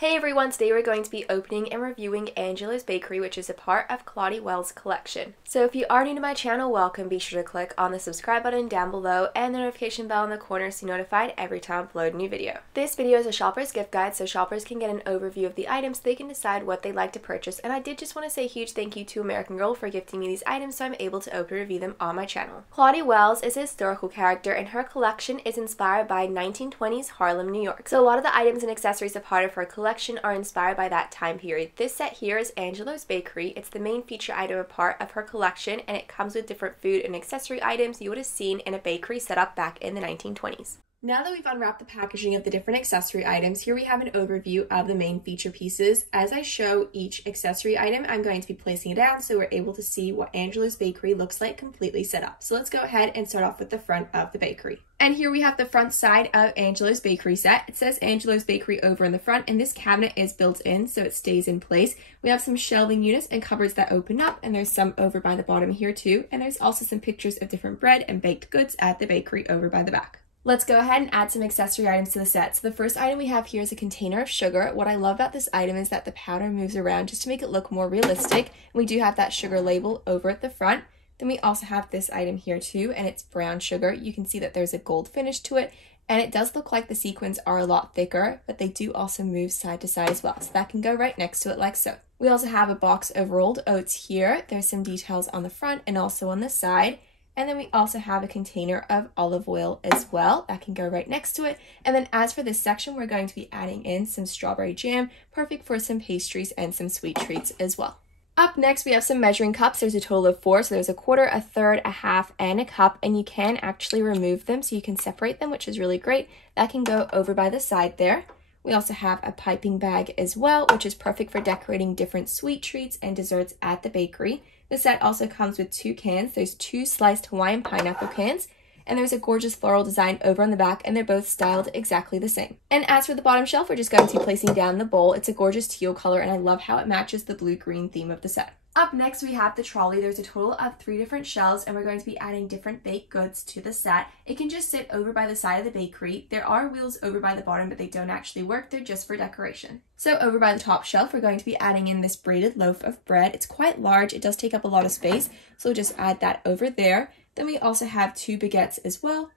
Hey everyone, today we're going to be opening and reviewing Angelo's Bakery, which is a part of Claudie Wells' collection. So if you are new to my channel, welcome. Be sure to click on the subscribe button down below and the notification bell in the corner so you're notified every time I upload a new video. This video is a shopper's gift guide, so shoppers can get an overview of the items so they can decide what they'd like to purchase. And I did just want to say a huge thank you to American Girl for gifting me these items so I'm able to open and review them on my channel. Claudie Wells is a historical character and her collection is inspired by 1920s Harlem, New York. So a lot of the items and accessories a part of her collection are inspired by that time period. This set here is Angelo's Bakery. It's the main feature item a part of her collection, and it comes with different food and accessory items you would have seen in a bakery setup back in the 1920s. Now that we've unwrapped the packaging of the different accessory items, here we have an overview of the main feature pieces. As I show each accessory item, I'm going to be placing it down so we're able to see what Angelo's Bakery looks like completely set up. So let's go ahead and start off with the front of the bakery. And here we have the front side of Angelo's Bakery set. It says Angelo's Bakery over in the front, and this cabinet is built in so it stays in place. We have some shelving units and cupboards that open up, and there's some over by the bottom here too. And there's also some pictures of different bread and baked goods at the bakery over by the back. Let's go ahead and add some accessory items to the set. So the first item we have here is a container of sugar. What I love about this item is that the powder moves around just to make it look more realistic. And we do have that sugar label over at the front. Then we also have this item here too, and it's brown sugar. You can see that there's a gold finish to it, and it does look like the sequins are a lot thicker, but they do also move side to side as well. So that can go right next to it like so. We also have a box of rolled oats here. There's some details on the front and also on the side. And then we also have a container of olive oil as well. That can go right next to it. And then as for this section, we're going to be adding in some strawberry jam, perfect for some pastries and some sweet treats as well. Up next, we have some measuring cups. There's a total of 4. So there's a quarter, a third, a half, and a cup. And you can actually remove them so you can separate them, which is really great. That can go over by the side there. We also have a piping bag as well, which is perfect for decorating different sweet treats and desserts at the bakery. The set also comes with 2 cans. There's 2 sliced Hawaiian pineapple cans, and there's a gorgeous floral design over on the back, and they're both styled exactly the same. And as for the bottom shelf, we're just going to be placing down the bowl. It's a gorgeous teal color, and I love how it matches the blue-green theme of the set. Up next, we have the trolley. There's a total of 3 different shelves, and we're going to be adding different baked goods to the set. It can just sit over by the side of the bakery. There are wheels over by the bottom, but they don't actually work. They're just for decoration. So over by the top shelf, we're going to be adding in this braided loaf of bread. It's quite large. It does take up a lot of space, so we'll just add that over there. Then we also have 2 baguettes as well,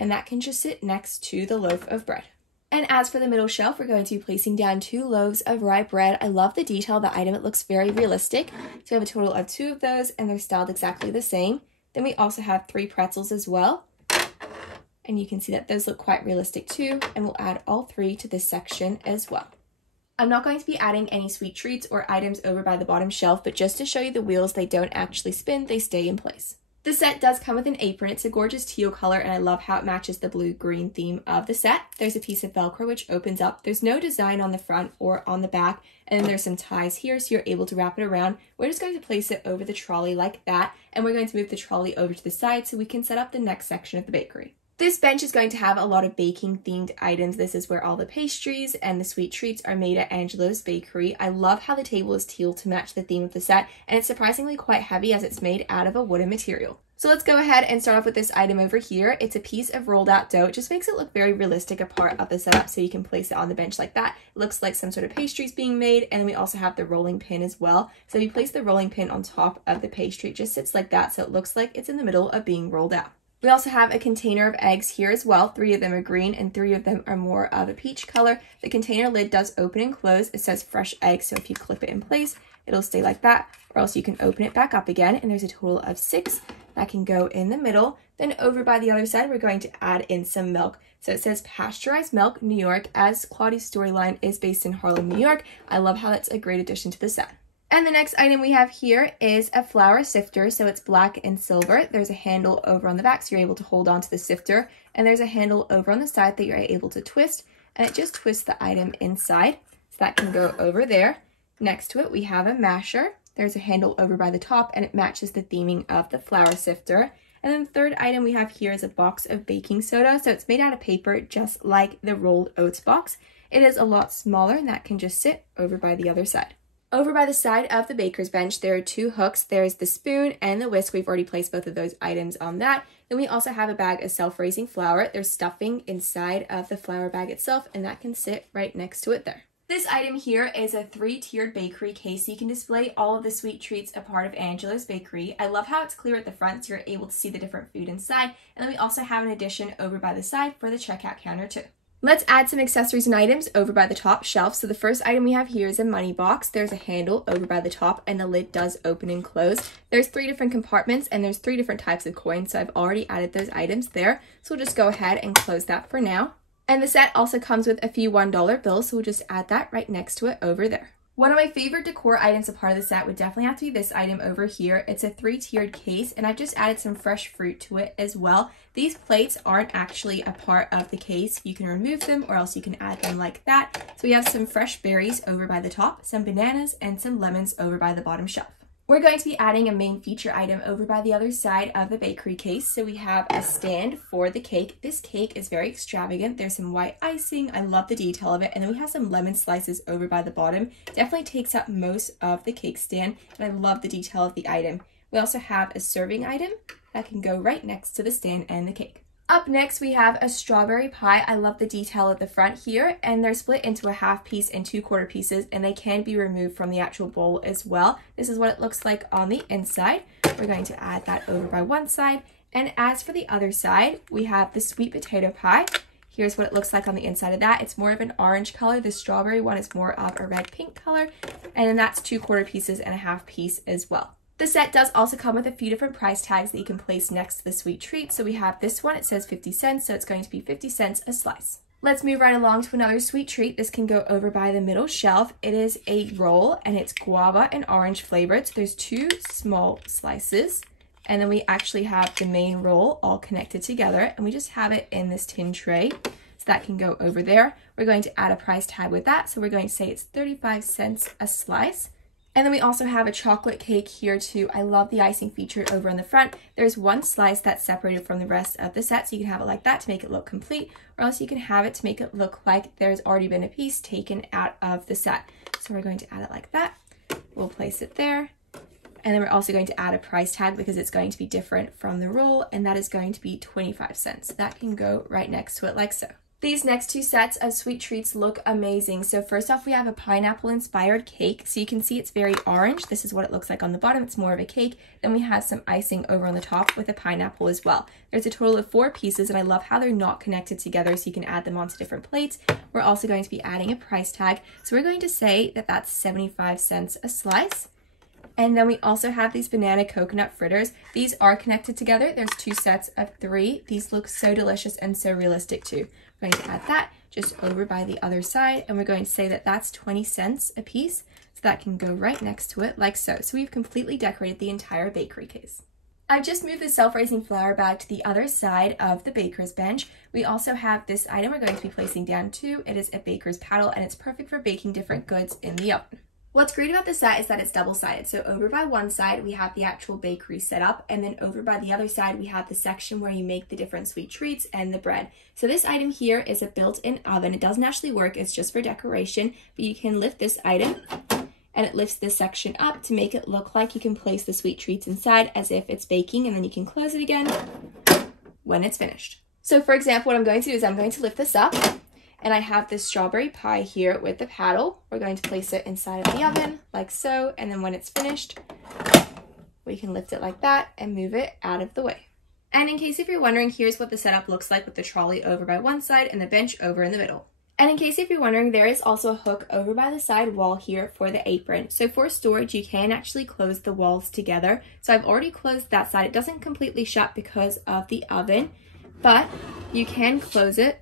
and that can just sit next to the loaf of bread. And as for the middle shelf, we're going to be placing down 2 loaves of rye bread. I love the detail of the item. It looks very realistic. So we have a total of 2 of those, and they're styled exactly the same. Then we also have 3 pretzels as well. And you can see that those look quite realistic too. And we'll add all 3 to this section as well. I'm not going to be adding any sweet treats or items over by the bottom shelf, but just to show you the wheels, they don't actually spin, they stay in place. The set does come with an apron. It's a gorgeous teal color, and I love how it matches the blue-green theme of the set. There's a piece of Velcro which opens up. There's no design on the front or on the back, and then there's some ties here so you're able to wrap it around. We're just going to place it over the trolley like that, and we're going to move the trolley over to the side so we can set up the next section of the bakery. This bench is going to have a lot of baking themed items. This is where all the pastries and the sweet treats are made at Angelo's Bakery. I love how the table is teal to match the theme of the set, and it's surprisingly quite heavy as it's made out of a wooden material. So let's go ahead and start off with this item over here. It's a piece of rolled out dough. It just makes it look very realistic, a part of the setup, so you can place it on the bench like that. It looks like some sort of pastries being made, and then we also have the rolling pin as well. So if you place the rolling pin on top of the pastry, it just sits like that, so it looks like it's in the middle of being rolled out. We also have a container of eggs here as well. 3 of them are green and 3 of them are more of a peach color. The container lid does open and close. It says fresh eggs, so if you clip it in place, it'll stay like that, or else you can open it back up again. And there's a total of 6 that can go in the middle. Then over by the other side, we're going to add in some milk. So it says pasteurized milk, New York, as Claudie's storyline is based in Harlem, New York. I love how that's a great addition to the set. And the next item we have here is a flour sifter, so it's black and silver. There's a handle over on the back, so you're able to hold on to the sifter. And there's a handle over on the side that you're able to twist, and it just twists the item inside. So that can go over there. Next to it, we have a masher. There's a handle over by the top, and it matches the theming of the flour sifter. And then the third item we have here is a box of baking soda. So it's made out of paper, just like the rolled oats box. It is a lot smaller, and that can just sit over by the other side. Over by the side of the baker's bench, there are 2 hooks. There's the spoon and the whisk. We've already placed both of those items on that. Then we also have a bag of self-raising flour. There's stuffing inside of the flour bag itself, and that can sit right next to it there. This item here is a 3-tiered bakery case, so you can display all of the sweet treats a part of Angela's Bakery. I love how it's clear at the front, so you're able to see the different food inside. And then we also have an addition over by the side for the checkout counter too. Let's add some accessories and items over by the top shelf. So the first item we have here is a money box. There's a handle over by the top and the lid does open and close. There's 3 different compartments and there's 3 different types of coins. So I've already added those items there. So we'll just go ahead and close that for now. And the set also comes with a few $1 bills. So we'll just add that right next to it over there. One of my favorite decor items, a part of the set, would definitely have to be this item over here. It's a 3-tiered case, and I've just added some fresh fruit to it as well. These plates aren't actually a part of the case. You can remove them, or else you can add them like that. So we have some fresh berries over by the top, some bananas, and some lemons over by the bottom shelf. We're going to be adding a main feature item over by the other side of the bakery case. So we have a stand for the cake. This cake is very extravagant. There's some white icing. I love the detail of it. And then we have some lemon slices over by the bottom. Definitely takes up most of the cake stand. And I love the detail of the item. We also have a serving item that can go right next to the stand and the cake. Up next, we have a strawberry pie. I love the detail at the front here, and they're split into a half piece and 2/4 pieces, and they can be removed from the actual bowl as well. This is what it looks like on the inside. We're going to add that over by one side, and as for the other side, we have the sweet potato pie. Here's what it looks like on the inside of that. It's more of an orange color. The strawberry one is more of a red-pink color, and then that's 2/4 pieces and a half piece as well. The set does also come with a few different price tags that you can place next to the sweet treat. So we have this one, it says 50 cents, so it's going to be 50 cents a slice. Let's move right along to another sweet treat. This can go over by the middle shelf. It is a roll and it's guava and orange flavored. So there's 2 small slices. And then we actually have the main roll all connected together, and we just have it in this tin tray. So that can go over there. We're going to add a price tag with that. So we're going to say it's 35 cents a slice. And then we also have a chocolate cake here too. I love the icing featured over on the front. There's 1 slice that's separated from the rest of the set, so you can have it like that to make it look complete, or else you can have it to make it look like there's already been a piece taken out of the set. So we're going to add it like that. We'll place it there. And then we're also going to add a price tag because it's going to be different from the roll, and that is going to be 25 cents. That can go right next to it like so. These next 2 sets of sweet treats look amazing. So first off, we have a pineapple inspired cake. So you can see it's very orange. This is what it looks like on the bottom. It's more of a cake. Then we have some icing over on the top with a pineapple as well. There's a total of 4 pieces, and I love how they're not connected together, so you can add them onto different plates. We're also going to be adding a price tag. So we're going to say that that's 75 cents a slice. And then we also have these banana coconut fritters. These are connected together. There's 2 sets of 3. These look so delicious and so realistic too. We're going to add that just over by the other side, and we're going to say that that's 20 cents a piece. So that can go right next to it like so. So we've completely decorated the entire bakery case. I've just moved the self-raising flour bag to the other side of the baker's bench. We also have this item we're going to be placing down too. It is a baker's paddle, and it's perfect for baking different goods in the oven. What's great about the set is that it's double-sided. So over by one side, we have the actual bakery set up, and then over by the other side, we have the section where you make the different sweet treats and the bread. So this item here is a built-in oven. It doesn't actually work, it's just for decoration, but you can lift this item, and it lifts this section up to make it look like you can place the sweet treats inside as if it's baking, and then you can close it again when it's finished. So for example, what I'm going to do is I'm going to lift this up, and I have this strawberry pie here with the paddle. We're going to place it inside of the oven like so, and then when it's finished, we can lift it like that and move it out of the way. And in case if you're wondering, here's what the setup looks like with the trolley over by one side and the bench over in the middle. And in case if you're wondering, there is also a hook over by the side wall here for the apron. So for storage, you can actually close the walls together. So I've already closed that side. It doesn't completely shut because of the oven, but you can close it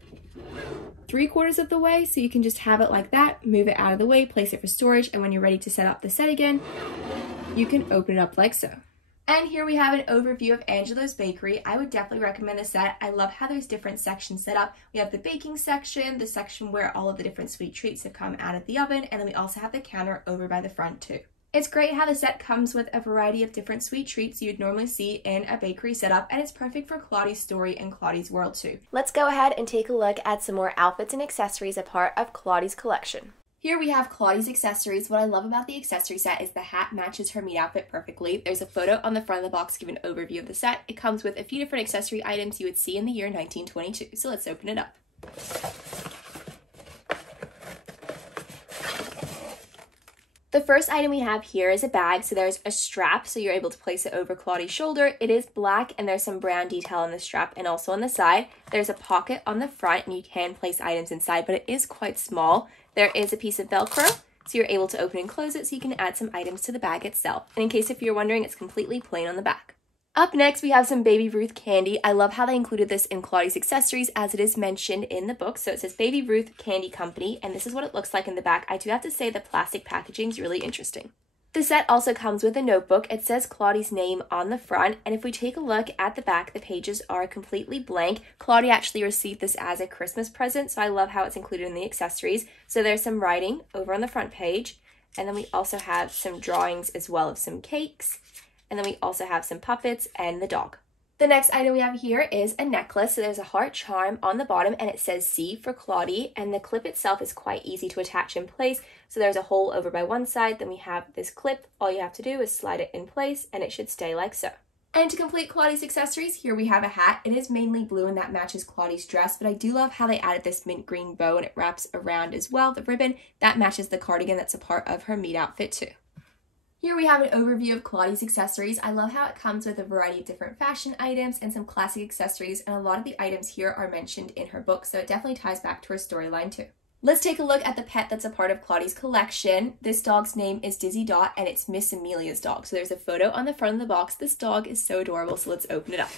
3/4 of the way, so you can just have it like that, move it out of the way, place it for storage, and when you're ready to set up the set again, you can open it up like so. And here we have an overview of Angela's Bakery. I would definitely recommend the set. I love how there's different sections set up. We have the baking section, the section where all of the different sweet treats have come out of the oven, and then we also have the counter over by the front too. It's great how the set comes with a variety of different sweet treats you'd normally see in a bakery setup, and it's perfect for Claudie's story and Claudie's world too. Let's go ahead and take a look at some more outfits and accessories a part of Claudie's collection. Here we have Claudie's accessories. What I love about the accessory set is the hat matches her meat outfit perfectly. There's a photo on the front of the box giving an overview of the set. It comes with a few different accessory items you would see in the year 1922. So let's open it up. The first item we have here is a bag, so there's a strap, so you're able to place it over Claudie's shoulder. It is black, and there's some brown detail on the strap and also on the side. There's a pocket on the front, and you can place items inside, but it is quite small. There is a piece of Velcro, so you're able to open and close it so you can add some items to the bag itself. And in case if you're wondering, it's completely plain on the back. Up next, we have some Baby Ruth candy. I love how they included this in Claudie's accessories as it is mentioned in the book. So it says Baby Ruth Candy Company, and this is what it looks like in the back. I do have to say the plastic packaging is really interesting. The set also comes with a notebook. It says Claudie's name on the front, and if we take a look at the back, the pages are completely blank. Claudie actually received this as a Christmas present, so I love how it's included in the accessories. So there's some writing over on the front page, and then we also have some drawings as well of some cakes. And then we also have some puppets and the dog. The next item we have here is a necklace. So there's a heart charm on the bottom and it says C for Claudie. And the clip itself is quite easy to attach in place. So there's a hole over by one side. Then we have this clip. All you have to do is slide it in place and it should stay like so. And to complete Claudie's accessories, here we have a hat. It is mainly blue and that matches Claudie's dress, but I do love how they added this mint green bow and it wraps around as well. The ribbon, that matches the cardigan that's a part of her meet outfit too. Here we have an overview of Claudie's accessories. I love how it comes with a variety of different fashion items and some classic accessories, and a lot of the items here are mentioned in her book, so it definitely ties back to her storyline too. Let's take a look at the pet that's a part of Claudie's collection. This dog's name is Dizzy Dot, and it's Miss Amelia's dog. So there's a photo on the front of the box. This dog is so adorable, so let's open it up.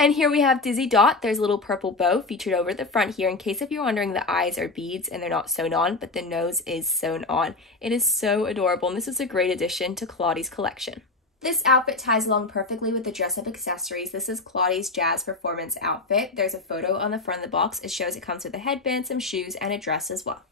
And here we have Dizzy Dot. There's a little purple bow featured over the front here in case if you're wondering, the eyes are beads and they're not sewn on, but the nose is sewn on. It is so adorable, and this is a great addition to Claudie's collection. This outfit ties along perfectly with the dress-up accessories. This is Claudie's jazz performance outfit. There's a photo on the front of the box. It shows it comes with a headband, some shoes, and a dress as well.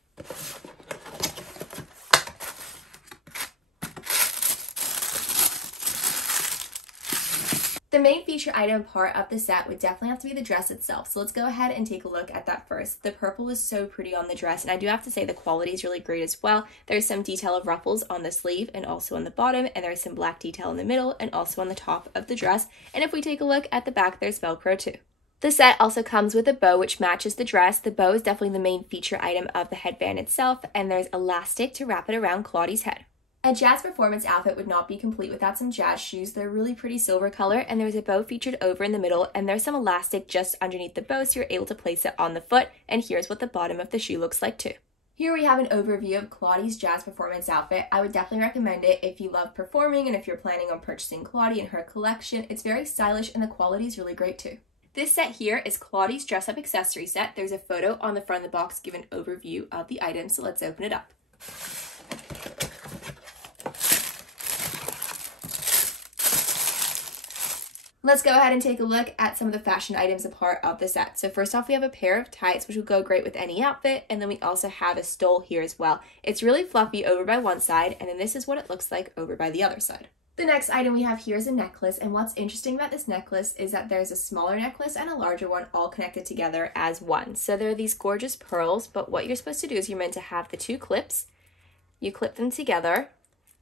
The main feature item part of the set would definitely have to be the dress itself. So let's go ahead and take a look at that first. The purple is so pretty on the dress, and I do have to say the quality is really great as well. There's some detail of ruffles on the sleeve and also on the bottom, and there's some black detail in the middle and also on the top of the dress. And if we take a look at the back, there's Velcro too. The set also comes with a bow which matches the dress. The bow is definitely the main feature item of the headband itself, and there's elastic to wrap it around Claudie's head. A jazz performance outfit would not be complete without some jazz shoes. They're really pretty silver color, and there's a bow featured over in the middle, and there's some elastic just underneath the bow so you're able to place it on the foot, and here's what the bottom of the shoe looks like too. Here we have an overview of Claudie's jazz performance outfit. I would definitely recommend it if you love performing and if you're planning on purchasing Claudie and her collection. It's very stylish and the quality is really great too. This set here is Claudie's dress-up accessory set. There's a photo on the front of the box giving an overview of the items, so let's open it up. Let's go ahead and take a look at some of the fashion items a part of the set. So first off, we have a pair of tights, which will go great with any outfit, and then we also have a stole here as well. It's really fluffy over by one side, and then this is what it looks like over by the other side. The next item we have here is a necklace, and what's interesting about this necklace is that there's a smaller necklace and a larger one all connected together as one. So there are these gorgeous pearls, but what you're supposed to do is you're meant to have the two clips, you clip them together,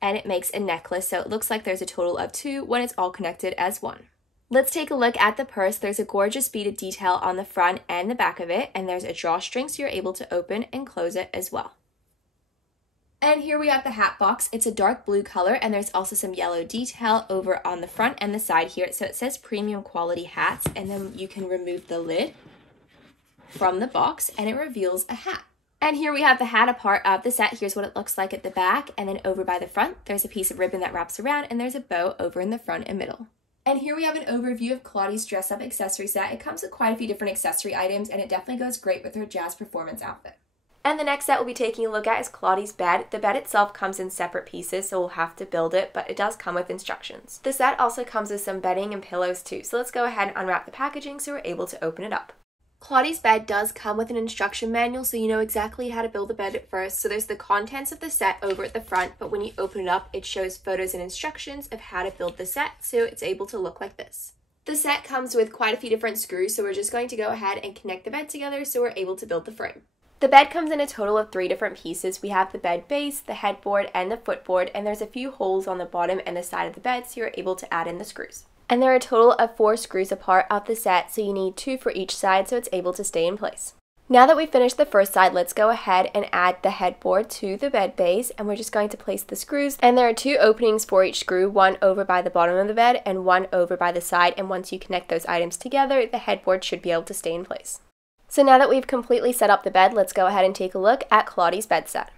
and it makes a necklace, so it looks like there's a total of two when it's all connected as one. Let's take a look at the purse. There's a gorgeous beaded detail on the front and the back of it, and there's a drawstring so you're able to open and close it as well. And here we have the hat box. It's a dark blue color, and there's also some yellow detail over on the front and the side here. So it says premium quality hats, and then you can remove the lid from the box and it reveals a hat. And here we have the hat, a part of the set. Here's what it looks like at the back, and then over by the front, there's a piece of ribbon that wraps around, and there's a bow over in the front and middle. And here we have an overview of Claudie's dress-up accessory set. It comes with quite a few different accessory items, and it definitely goes great with her jazz performance outfit. And the next set we'll be taking a look at is Claudie's bed. The bed itself comes in separate pieces, so we'll have to build it, but it does come with instructions. The set also comes with some bedding and pillows too, so let's go ahead and unwrap the packaging so we're able to open it up. Claudie's bed does come with an instruction manual, so you know exactly how to build the bed at first. So there's the contents of the set over at the front, but when you open it up, it shows photos and instructions of how to build the set, so it's able to look like this. The set comes with quite a few different screws, so we're just going to go ahead and connect the bed together so we're able to build the frame. The bed comes in a total of 3 different pieces. We have the bed base, the headboard, and the footboard, and there's a few holes on the bottom and the side of the bed, so you're able to add in the screws. And there are a total of 4 screws a part of the set, so you need 2 for each side so it's able to stay in place. Now that we've finished the first side, let's go ahead and add the headboard to the bed base, and we're just going to place the screws. And there are 2 openings for each screw, one over by the bottom of the bed and one over by the side, and once you connect those items together, the headboard should be able to stay in place. So now that we've completely set up the bed, let's go ahead and take a look at Claudie's bed set.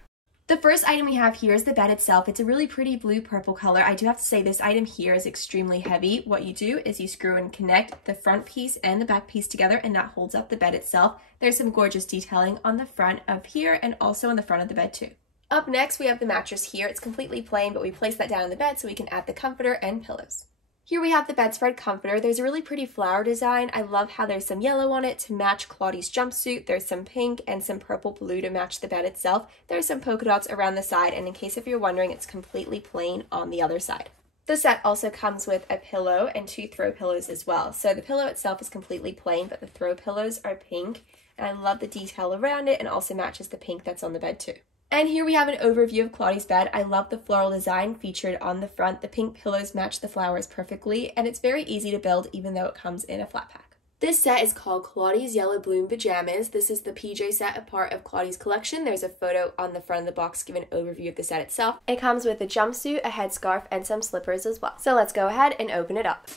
The first item we have here is the bed itself. It's a really pretty blue-purple color. I do have to say this item here is extremely heavy. What you do is you screw and connect the front piece and the back piece together, and that holds up the bed itself. There's some gorgeous detailing on the front of here and also on the front of the bed too. Up next, we have the mattress here. It's completely plain, but we place that down on the bed so we can add the comforter and pillows. Here we have the bedspread comforter. There's a really pretty flower design. I love how there's some yellow on it to match Claudie's jumpsuit. There's some pink and some purple blue to match the bed itself. There's some polka dots around the side, and in case if you're wondering, it's completely plain on the other side. The set also comes with a pillow and 2 throw pillows as well. So the pillow itself is completely plain, but the throw pillows are pink, and I love the detail around it, and also matches the pink that's on the bed too. And here we have an overview of Claudie's bed. I love the floral design featured on the front. The pink pillows match the flowers perfectly, and it's very easy to build even though it comes in a flat pack. This set is called Claudie's Yellow Bloom Pajamas. This is the PJ set, a part of Claudie's collection. There's a photo on the front of the box giving an overview of the set itself. It comes with a jumpsuit, a headscarf, and some slippers as well. So let's go ahead and open it up.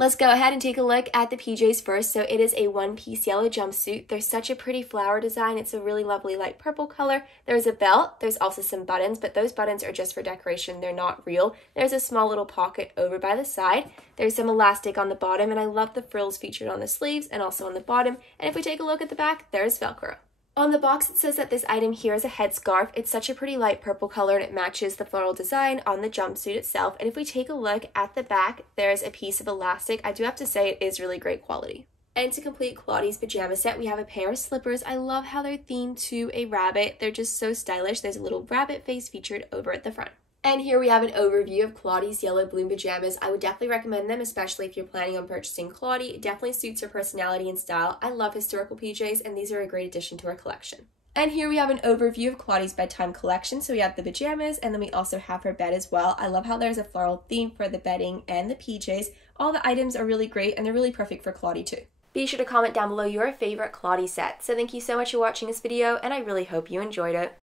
Let's go ahead and take a look at the PJs first. So it is a one-piece yellow jumpsuit. There's such a pretty flower design. It's a really lovely light purple color. There's a belt. There's also some buttons, but those buttons are just for decoration. They're not real. There's a small little pocket over by the side. There's some elastic on the bottom, and I love the frills featured on the sleeves and also on the bottom. And if we take a look at the back, there's Velcro. On the box, it says that this item here is a headscarf. It's such a pretty light purple color, and it matches the floral design on the jumpsuit itself. And if we take a look at the back, there's a piece of elastic. I do have to say it is really great quality. And to complete Claudie's pajama set, we have a pair of slippers. I love how they're themed to a rabbit. They're just so stylish. There's a little rabbit face featured over at the front. And here we have an overview of Claudie's Yellow Bloom Pajamas. I would definitely recommend them, especially if you're planning on purchasing Claudie. It definitely suits her personality and style. I love historical PJs, and these are a great addition to our collection. And here we have an overview of Claudie's bedtime collection. So we have the pajamas, and then we also have her bed as well. I love how there's a floral theme for the bedding and the PJs. All the items are really great, and they're really perfect for Claudie too. Be sure to comment down below your favorite Claudie set. So thank you so much for watching this video, and I really hope you enjoyed it.